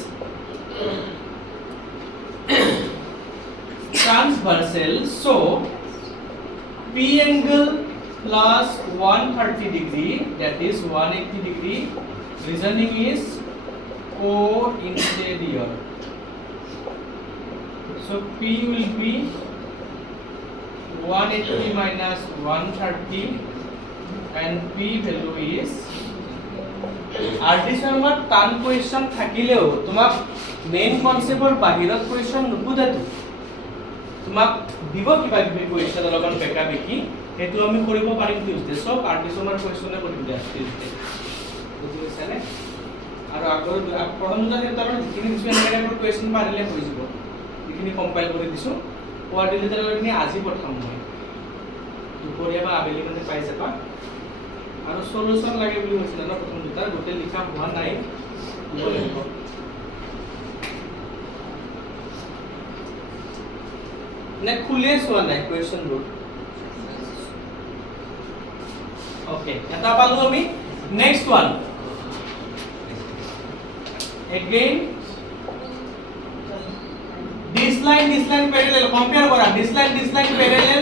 transversal so P angle plus 130 degree that is 180 degree reasoning is co-interior so P will be 180 minus 130 and P value is RD শর্মাৰ টান কোৱেশ্চন থাকিলেও তোমাক মেইন কনসেপ্টৰ বাহিৰত কোৱেশ্চন নুপুদাতো তোমাক দিব কিবা কিবি কোৱেশ্চন অলপমান বেকা বেকি এটো আমি কৰিব পাৰিম টিউজডে সব RD শৰ্মাৰ কোৱেশ্চনে কৰিম দিয়া টিউজডে বুজি পাইছানে আৰু আগৰ প্ৰথম দুটা চেপ্টাৰৰ যিখিনি দিছো এনেকৈ কোৱেশ্চন পাৰিলে হৈ যাব যিখিনি কম্পাইল কৰি দিছো কোৱাড্ৰিলেটাৰেলখিনি আজি পঠাম মই দুপৰীয়া বা আবেলি মানে পাই যাবা আৰু সলিউশন লাগে বুলি কৈছিল না প্ৰথম দুটা গোটে লিখা হোৱা নাই লাগিব নে খুলে চোৱা নাই কোৱেশ্চন বোৰ ওকে এটা পালো আমি next one again this line parallel compare করা this line parallel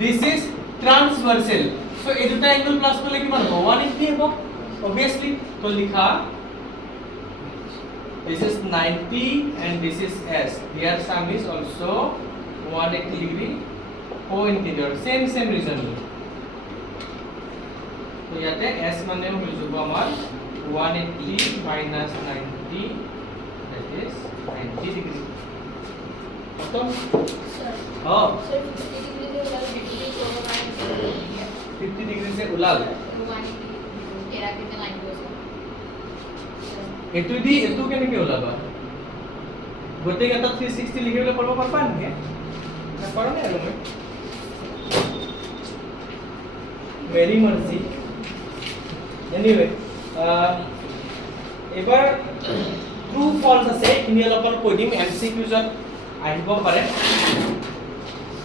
this is transversal so এই দুটা অ্যাঙ্গেল প্লাস করলে কি মানে 180 হবে obviously তো লিখা this is 90 and this is S their sum is also 180 degree co-interior same reason তো ইয়াতে S মানে হৈ যাব আমাৰ 180 minus 90 that is 90 degree खत्म हां 50 डिग्री से उलाल এটু দি এটু কেনেকে ওলাবা গতে এটা 360 লিখিবলৈ কৰিব পাৰবা নেকি না পাৰো নাই আৰু ভেরি মার্জি এনিওয়ে এবাৰ ট্ৰু ফলস আছে ইনি অলপমান কৈ দিম এমসিকিউজত আহিব পাৰে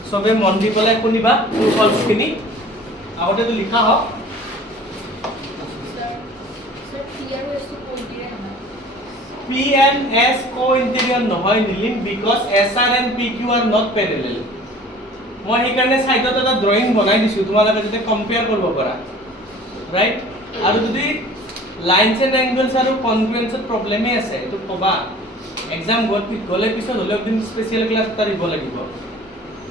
সবে মন দি পেলাই শুনিবা ট্ৰু ফলস খিনি আগতে তো লিখা হওক P and S co-interior নহয় Nilim because SR and PQ are not parallel মই সেইকাৰণে সাইডত এটা ড্ৰয়িং বনাই দিছো তোমালোকে যাতে কম্পেয়াৰ কৰিব পাৰা ৰাইট আৰু যদি লাইনস এন্ড এংগলস আৰু কনগ্ৰুয়েন্সত প্ৰবলেমে আছে এটো কবা এক্সাম গলে পিছত হলে একদিন স্পেশাল ক্লাস এটা দিব লাগিব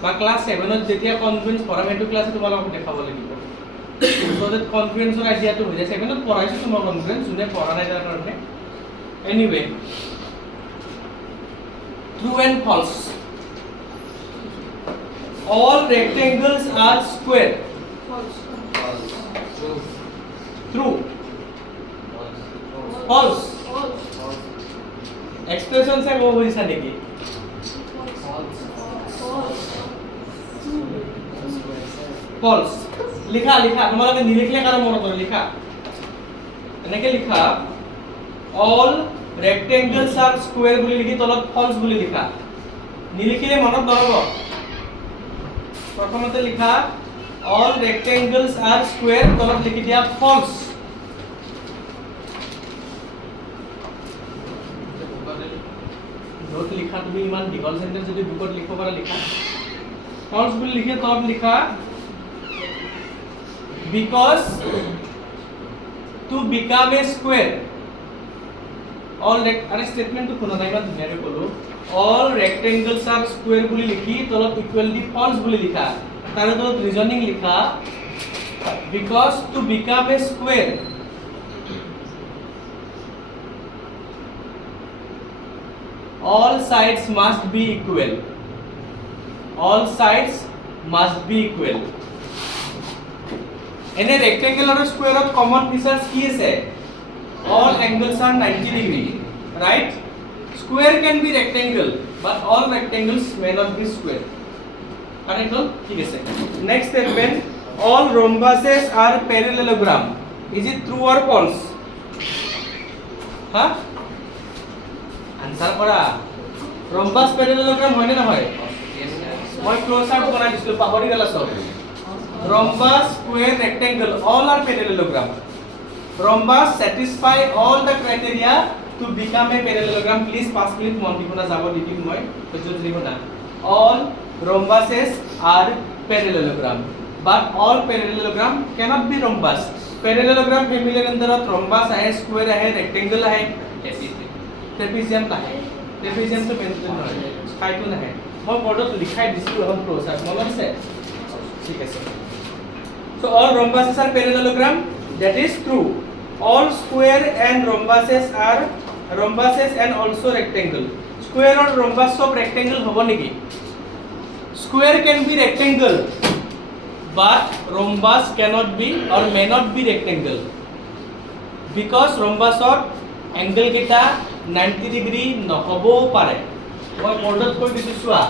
বা ক্লাস 7 ত যেতিয়া কনগ্ৰুয়েন্স পঢ়াম এটো ক্লাসে তোমালোকক দেখাব লাগিব so that কনগ্ৰুয়েন্সৰ আইডিয়াটো হৈ যায় 7 ত পঢ়াইছো তোমাৰ কনগ্ৰুয়েন্স যোনে পঢ়া নাই তাৰ কাৰণে anyway true and false all rectangles are square true false expression से वो होइसा नेকি false লিখা লিখা তোমালোকে নিলিখলে কারো মনে করে লিখা এনেকে লিখা all rectangles are square বুলি লিখি তলত false বুলি লিখা নিলিখিলে মনত নৰব প্ৰথমতে লিখা all rectangles are square তলত লিখি দিয়া false নোট লিখা তুমি ইমান দীঘল সেন্টেন্স যদি বুকত লিখিব পাৰা লিখা false বুলি লিখি তলত লিখা because to become a square all are statement to শুনা নাই বা ধুনিয়াৰে কলো all rectangles are square বুলি লিখি তলত equally false বুলি লিখা তার তলত রিজনিং লিখা because to become a square all sides must be equal all sides must be equal in a rectangle or a square of common features ki ase all angles are 90 degree right square can be rectangle but all rectangles may not be square correct no ঠিক আছে next statement all rhombuses are parallelogram is it true or false ha answer করা rhombus parallelogram হয় না হয় মই close up বনাই দিছিল পাহৰি গলা সব rhombus square rectangle all are parallelogram rhombus satisfy all the criteria to become a parallelogram please 5 minute মন দিবনা যাব দিম মই বুঝতে দিব না all rhombuses are parallelogram but all parallelogram cannot be rhombus parallelogram family এর अंदर rhombus है square है rectangle है trapezium है trapezium तो मेंशन है काइटो ना है মই বৰ্ডত লিখাই দিছিলো এখন প্ৰসাদ মনত আছে ঠিক আছে so all rhombuses are parallelogram that is true all square and rhombuses and also rectangle square or rhombus সব rectangle হ'ব নেকি square can be rectangle but rhombus cannot be or may not be rectangle because rhombus or angle kita 90 degree নহবও পাৰে মই বৰ্ডত কৈ দিছো চোৱা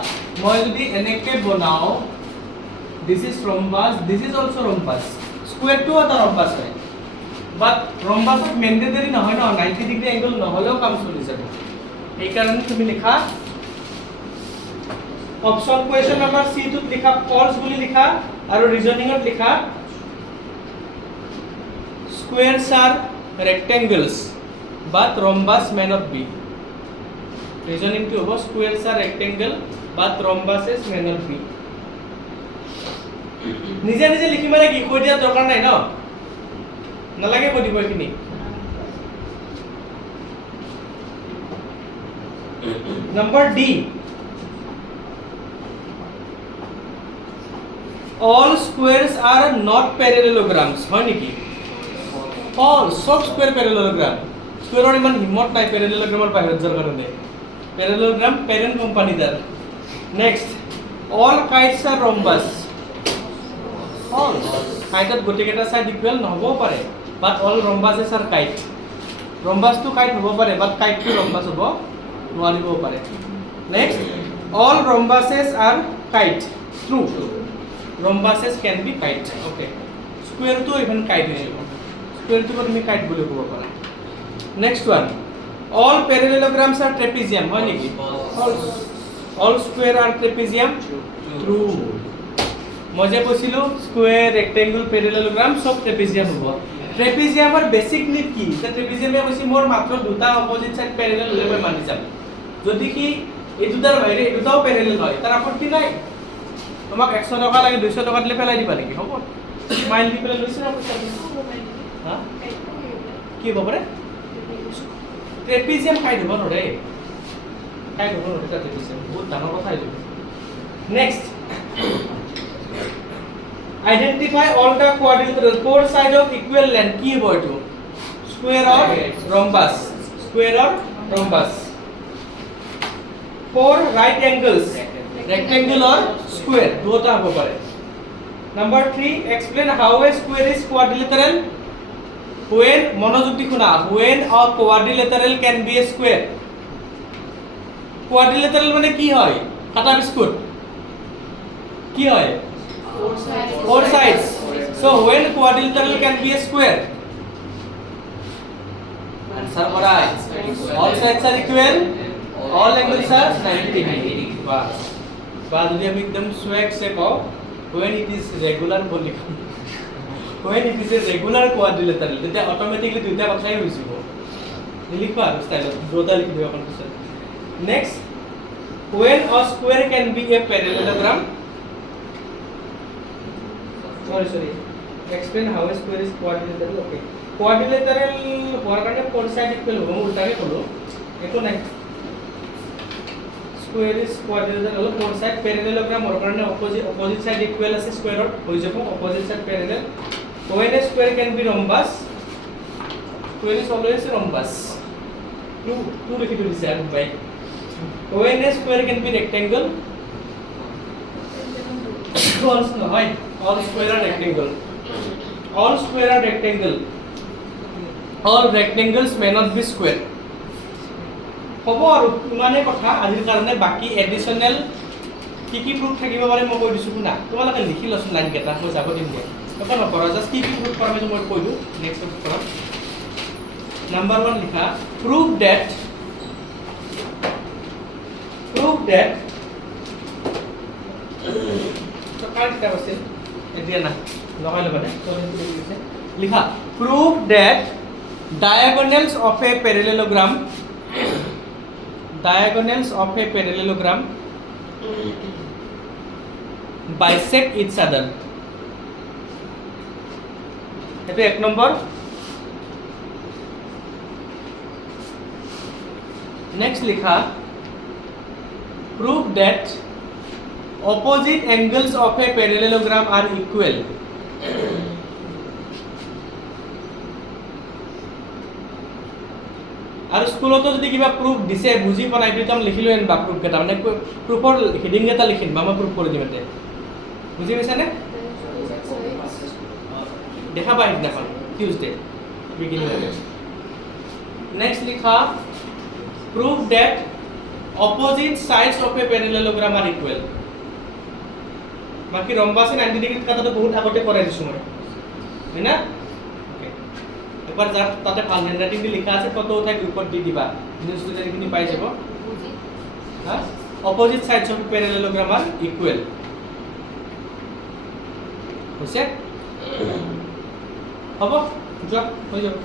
মই যদি এনেকে বনাও this is rhombus this is also rhombus square to এটা rhombus হয় but rhombus of mandatory নহয় ন 90 degree angle নহলেও কাম চলি যাব এই কাৰণে তুমি লিখা অপশন কোয়েশ্চন নাম্বার সি টোত লিখা false বুলি লিখা আৰু ৰিজনিংত লিখা squares are rectangles but rhombus may not be reasoning to हो squares are rectangle but rhombuses may not be নিজে নিজে লিখি মানে কি কৈ দিয়া দৰকাৰ নাই ন নালাগে কৈ দিব এখিনি number D all squares are not parallelograms হয় নেকি false সব square parallelogram square or ইমান হিমত নাই parallelogramৰ বাহিৰত যোৱাৰ কাৰণে parallelogram parent company dar next all kites are rhombus false kite gote keta side equal নহব পাৰে but all rhombuses are kite rhombus to kite হ'ব পাৰে but kite to rhombus হ'ব নোৱাৰিব পাৰে next all rhombuses are kite true rhombuses can be kite okay square to even kite হৈ যাব square to তুমি kite বুলি ক'ব পাৰা next one all parallelograms are trapezium হয় নেকি false all square are trapezium true মই যে কৈছিলো square rectangle parallelogram সব trapezium হ'ব trapeziumৰ বেসিক নিড কি যে trapezium কৈছি মোৰ মাত্ৰ দুটা অপোজিট সাইড প্যারালাল হলে মই মানি যাম যদি কি এই দুটাৰ বাহিৰে এই দুটাও প্যারালাল হয় তাৰ আপত্তি নাই তোমাক 100 টকা লাগে 200 টকা দিলে পেলাই দিবা নেকি হ'ব মাইল দি পেলাই লৈছে না পইচা হা কি হ'ব পাৰে ট্ৰেপিজিয়াম খাই দিব নৰে খাই দিব নৰে ট্ৰেপিজিয়াম বহুত ডাঙৰ কথা এইটো next identify all the quadrilateral four side of equal length কি হ'ব এইটো square or rhombus square or rhombus four right angles rectangle or square দুটা হ'ব পাৰে number 3 explain how a square is quadrilateral when মনোযোগ দি শুনা when a quadrilateral can be a square quadrilateral মানে কি হয় কাটা বিস্কুট কি হয় four sides so when quadrilateral can be a square answer right all sides are equal all angles are 90 degree বা যদি আমি একদম swag से कहो when it is regular বলি when it is a regular quadrilateral তেতিয়া অটোমেটিক্যালি দুইটা কথাই হৈ যাব লিখবা স্টাইলত দুটা লিখি দিবা কোন পিছত next when a square can be a parallelogram sorry explain how a square is quadrilateral okay quadrilateral হোৱাৰ কাৰণে four side equal হ'ব মই উল্টাকে ক'লো একো নাই square is quadrilateral four side parallelogram or karone opposite side equal ase square or hoi jabo opposite side parallel when a square can be rhombus square is always rhombus two likhi dise ar bhai when a square can be rectangle false no hoy all square are rectangle all square are rectangle all rectangles may not be square হ'ব আৰু ইমানে কথা আজিৰ কাৰণে বাকি additional কি proof থাকিব পাৰে মই কৈ দিছো না তোমালোকে লিখি লছ লাইন কেটা মই যাব দিম দে এখন নকৰা জাস্ট কি প্ৰুফ কৰাম মই কৈ দিও নেক্সট কৰা নাম্বার 1 লিখা prove that তো কাট টা আছে এতিয়া না লগাই লবা দে তো লিখে লিখা prove that diagonals of a parallelogram bisect each other এটো এক নম্বৰ নেক্সট লিখা prove that opposite angles of a parallelogram are equal আৰু স্কুলতো যদি কিবা প্ৰুফ দিছে বুজি পনাই দিতাম লিখিলো এন বা প্ৰুফ কেটা মানে প্ৰুফৰ হেডিং এটা লিখিম বা মই প্ৰুফ কৰি দিম এতে বুজি পাইছা নে দেখা পাই দিনাখন টিউজডে বিগিনিং অফ নেক্সট লিখা prove that opposite sides of a parallelogram are equal বাকি রম্বাসে 90 ডিগ্রি কথাটো বহুত আগতে কৰাই দিছো মই हैना একবার যা তাতে ভাল হ্যান্ডরাইটিং দি লেখা আছে কত উঠাই গ্রুপত দি দিবা নিউজ স্টুডেন্ট খিনি পাই যাব হ্যাঁ opposite sides of parallelogram are equal হইছে হ'ব যোৱা হৈ যাব